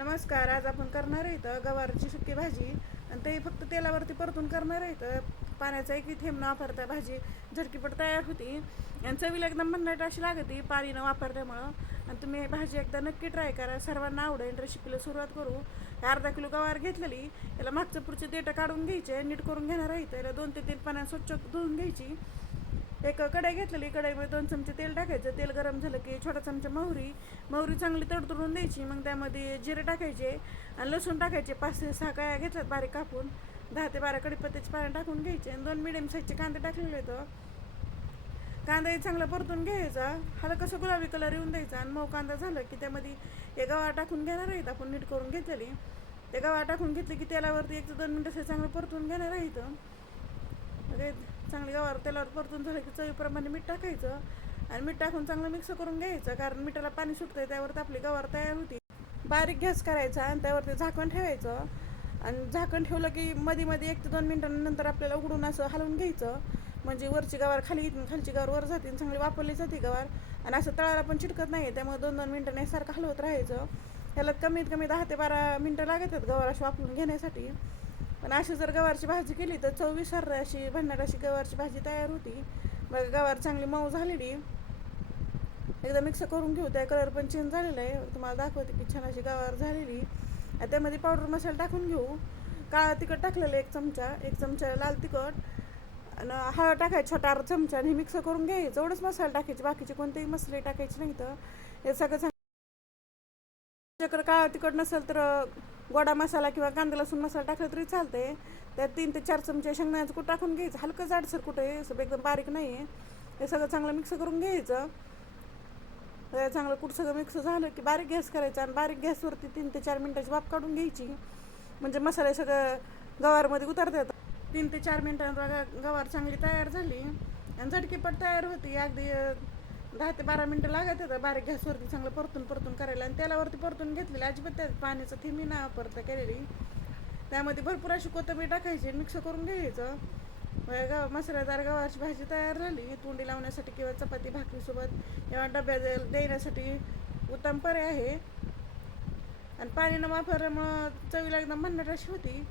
नमस्कार. आज आपण करणार आहे तर गवारची सुकी भाजी आणि ते फक्त तेलावरती परतून करणार आहे तर पाण्याचा एकही थेंब न वापरता भाजी झटकीपट तयार होती आणि चवीला एकदम भन्नाट अशी लागते पाणी न वापरल्यामुळं. आणि तुम्ही भाजी एकदा नक्की ट्राय करा, सर्वांना आवडेल. रेसिपीला सुरुवात करू. अर्धा किलो गवार घेतलेली, याला मागचं पुढचे देठं काढून घ्यायचे, नीट करून घेणार आहे. त्याला 2 ते 3 पाण्यात स्वच्छ धुवून घ्यायची. एक कढई घेतलेली, कढईमध्ये 2 चमचे तेल टाकायचं. तेल गरम झालं की छोटा चमचा मोहरी चांगली तडतडून द्यायची. मग त्यामध्ये जिरे टाकायचे आणि लसूण टाकायचे. 5 ते 6 काया घेतल्यात बारीक कापून. 10 ते 12 कढीपत्त्याचे पानं टाकून घ्यायचे आणि 2 मिडियम साईजचे कांदे टाकलेले आहेत. कांदा चांगला परतून घ्यायचा, हलकासा गुलाबी कलर येऊन द्यायचा आणि मऊ कांदा झालं की त्यामध्ये हे गवार टाकून घेणार आहेत आपण नीट करून घेतलेली. ते गवार टाकून घेतले की तेलावरती 1 ते 2 मिनिटं चांगलं परतून घेणार आहेत. चांगली गवार तेलावर परतून झालं की चवीप्रमाणे मीठ टाकायचं आणि मीठ टाकून चांगलं मिक्स करून घ्यायचं, कारण मिठाला पाणी सुटतंय त्यावर आपली गवार तयार होती. बारीक गॅस करायचा आणि त्यावरती झाकण ठेवायचं आणि झाकण ठेवलं की मध्ये 1 ते 2 मिनिटांनंतर आपल्याला उघडून असं हलवून घ्यायचं, म्हणजे वरची गवार खाली येते, खालची गवार वर जाते, चांगली वापरली जाते गवार. आणि असं तळाला पण चिटकत नाही, त्यामुळे 2-2 मिनिटांनी सारखं हलवत राहायचं. ह्याला कमीत कमी 10 ते 12 मिनटं लागतात गवार अशी वापरून घेण्यासाठी. पण अशी जर गवारची भाजी केली तर चवीनुसार अशी भन्नाट अशी गवारची भाजी तयार होती. मग गवार चांगली मऊ झालेली, एकदा मिक्स करून घेऊ. त्या कलर पण चेंज झालेला आहे, तुम्हाला दाखवते की छान अशी गवार झालेली. त्यामध्ये पावडर मसाला टाकून घेऊ. काळा तिखट टाकलेलं 1 चमचा लाल तिखट आणि हळद टाकायची छोटा अर्धा चमचा आणि मिक्स करून घ्यायचं. एवढंच मसाले टाकायचे, बाकीचे कोणतेही मसाले टाकायचे नाही. तर हे सगळं काळा तिखट नसेल तर गोडा मसाला किंवा कांदा लसूण मसाला टाकला तरी चालते. त्यात 3 ते 4 चमचे शेंगदाण्याचं कूट टाकून घ्यायचं, हलकं जाडसर कुठं आहे, असं एकदम बारीक नाही आहे. हे सगळं चांगलं मिक्स करून घ्यायचं. चांगलं कूट सगळं मिक्स झालं की बारीक गॅस करायचा आणि बारीक गॅसवरती 3 ते 4 मिनिटाची वाफ काढून घ्यायची, म्हणजे मसाले सगळं गवारमध्ये उतरतात. 3 ते 4 मिनिटांनी गवार चांगली तयार झाली आणि झटकीपट तयार होती. अगदी 10 ते 12 मिनटं लागत होतं बारीक गॅसवरती चांगलं परतून करायला. आणि तेलावरती परतून घेतलेली, अजिबात त्यात पाण्याचं थेंब न वापरता केलेली. त्यामध्ये भरपूर अशी कोथिंबीर टाकायची, मिक्स करून घ्यायचं. मसालेदार गव्हाची भाजी तयार झाली. तोंडी लावण्यासाठी किंवा चपाती भाकरीसोबत किंवा डब्यात देण्यासाठी उत्तम पर्याय आहे. आणि पाणी न वापरल्यामुळं चवीला एकदम भन्नाट अशी होती.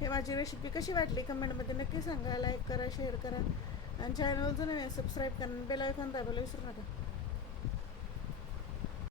हे माझी रेसिपी कशी वाटली कमेंटमध्ये नक्की सांगा. लाईक करा, शेअर करा आणि चॅनल जुने सबस्क्राईब करा, बेल आयकॉन दाबायला विसरू नका.